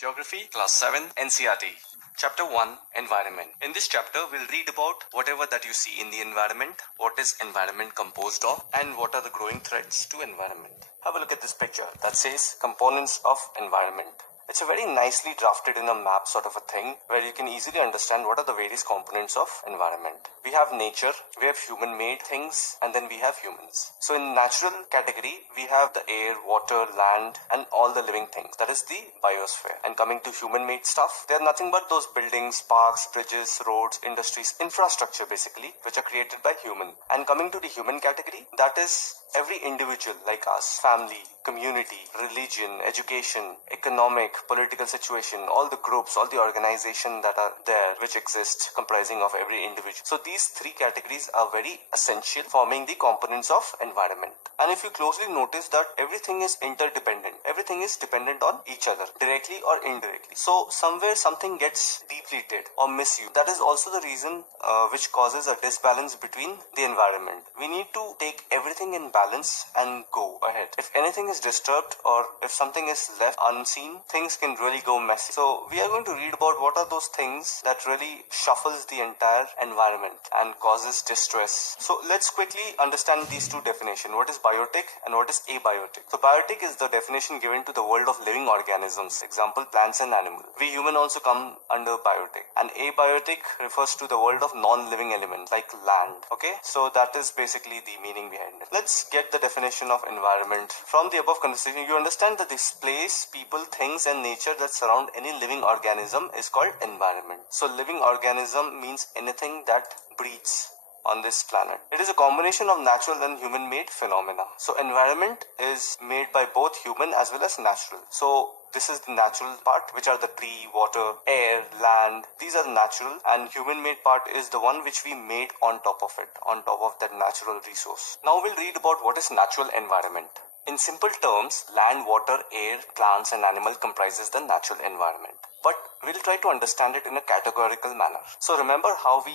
Geography, Class 7, NCERT. Chapter 1, Environment. In this chapter, we'll read about whatever that you see in the environment, what is environment composed of, and what are the growing threats to environment. Have a look at this picture that says components of environment. It's a very nicely drafted in a map sort of a thing where you can easily understand what are the various components of environment. We have nature, we have human-made things, and then we have humans. So in natural category, we have the air, water, land, and all the living things. That is the biosphere. And coming to human-made stuff, they are nothing but those buildings, parks, bridges, roads, industries, infrastructure basically, which are created by human. And coming to the human category, that is every individual like us, family, community, religion, education, economic, political situation, all the groups, all the organizations that are there which exist comprising of every individual. So these three categories are very essential, forming the components of environment. And if you closely notice that everything is interdependent, everything is dependent on each other, directly or indirectly. So somewhere something gets depleted or misused. That is also the reason which causes a disbalance between the environment. We need to take everything in balance and go ahead. If anything is disturbed or if something is left unseen, things can really go messy. So we are going to read about what are those things that really shuffles the entire environment and causes distress. So let's quickly understand these two definitions. What is biotic and what is abiotic? So biotic is the definition given to the world of living organisms, example plants and animals. We human also come under biotic. And abiotic refers to the world of non-living elements like land. Okay, so that is basically the meaning behind it. Let's get the definition of environment. From the above conversation, you understand that this place, people, things and nature that surround any living organism is called environment. So living organism means anything that breathes on this planet. It is a combination of natural and human-made phenomena. So environment is made by both human as well as natural. So this is the natural part, which are the tree, water, air, land. These are natural, and human-made part is the one which we made on top of it, on top of that natural resource. Now we'll read about what is natural environment. In simple terms, land, water, air, plants and animal comprises the natural environment. But we'll try to understand it in a categorical manner. So remember how we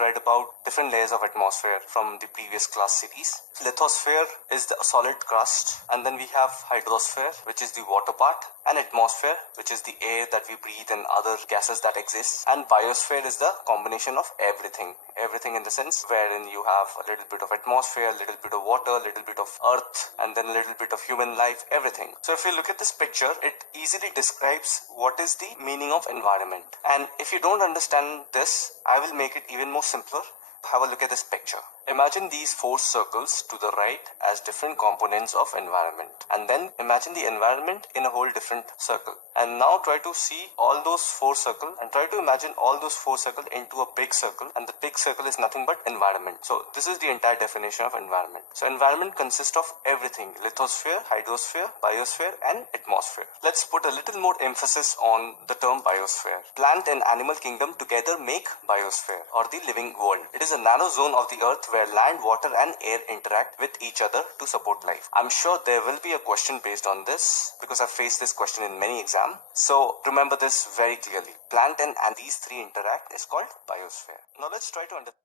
read about different layers of atmosphere from the previous class series. Lithosphere is the solid crust, and then we have hydrosphere, which is the water part, and atmosphere, which is the air that we breathe and other gases that exist, and biosphere is the combination of everything in the sense wherein you have a little bit of atmosphere, a little bit of water, a little bit of earth, and then a little bit of human life, everything. So if you look at this picture, it easily describes what is the meaning of environment. And if you don't understand this, I will make it even more simpler. Have a look at this picture. Imagine these four circles to the right as different components of environment. And then imagine the environment in a whole different circle. And now try to see all those four circles and try to imagine all those four circles into a big circle. And the big circle is nothing but environment. So this is the entire definition of environment. So environment consists of everything: lithosphere, hydrosphere, biosphere and atmosphere. Let's put a little more emphasis on the term biosphere. Plant and animal kingdom together make biosphere, or the living world. It is a nano zone of the earth where land, water and air interact with each other to support life. I'm sure there will be a question based on this because I've faced this question in many exams. So remember this very clearly. Plant and these three interact is called biosphere. Now let's try to understand.